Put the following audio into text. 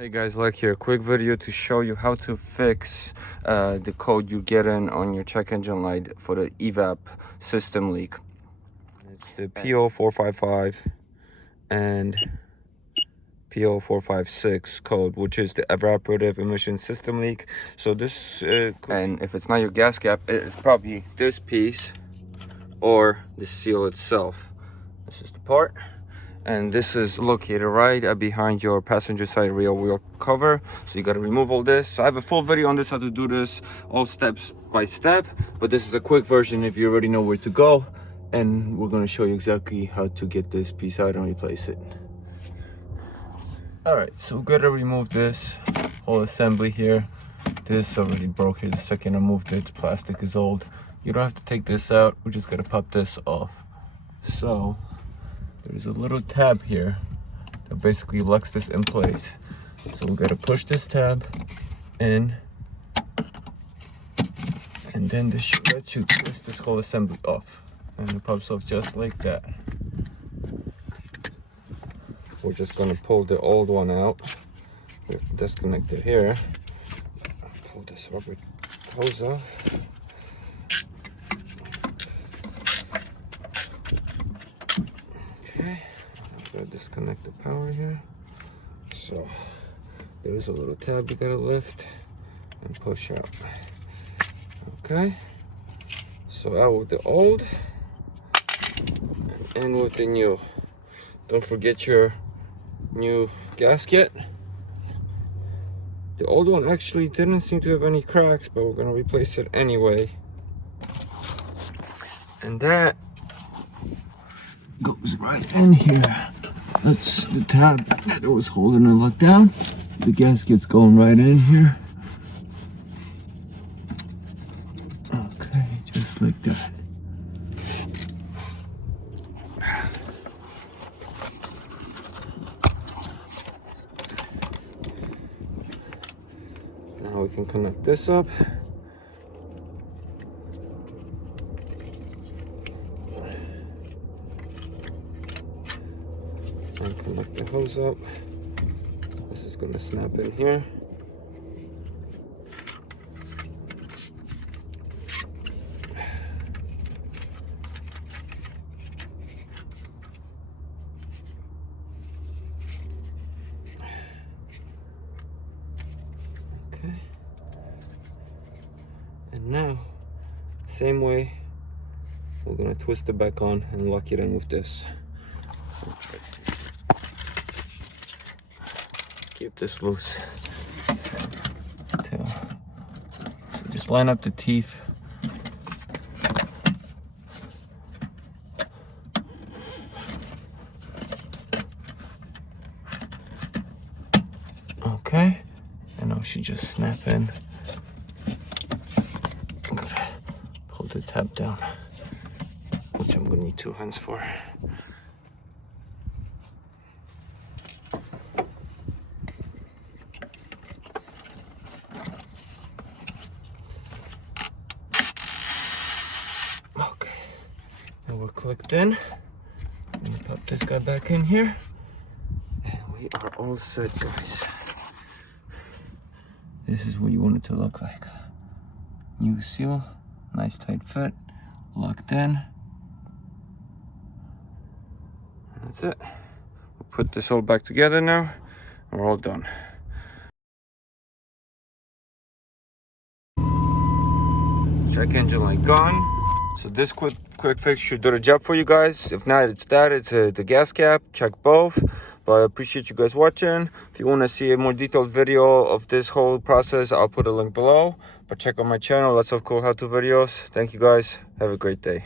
Hey guys, like here, quick video to show you how to fix the code you get in on your check engine light for the EVAP system leak. It's the P0455 and P0456 code, which is the evaporative emission system leak. So this, and if it's not your gas cap, it's probably this piece or the seal itself. This is the part. And this is located right behind your passenger side rear wheel cover, so you got to remove all this. So I have a full video on this, how to do this all steps by step, but this is a quick version if you already know where to go, and we're going to show you exactly how to get this piece out and replace it. All right, so we got to remove this whole assembly here. This already broke here the second I moved it. Plastic is old. You don't have to take this out, we just got to pop this off. So there's a little tab here that basically locks this in place. So we gotta push this tab in, and then this lets you twist this whole assembly off, and it pops off just like that. We're just gonna pull the old one out, disconnect it here, pull this rubber hose off. Okay, I'm gonna disconnect the power here. So there is a little tab you gotta lift and push out. Okay, so out with the old and in with the new. Don't forget your new gasket. The old one actually didn't seem to have any cracks, but we're gonna replace it anyway. And that goes right in here. That's the tab that was holding it locked down. The gasket's going right in here. Okay, just like that. Now we can connect this up. And connect the hose up. This is going to snap in here. Okay. And now, same way, we're going to twist it back on and lock it in with this. So keep this loose. So just line up the teeth. Okay, and now she just snap in. I'm gonna pull the tab down, which I'm gonna need 2 hands for. Okay, now we're clicked in. I'm gonna pop this guy back in here, and we are all set, guys. This is what you want it to look like. New seal, nice tight fit, locked in. That's it. We'll put this all back together now, and we're all done. Check engine light gone. So this quick fix should do the job for you guys. If not, it's that, it's the gas cap. Check both. But I appreciate you guys watching. If you want to see a more detailed video of this whole process, I'll put a link below. But check out my channel, lots of cool how-to videos. Thank you guys, have a great day.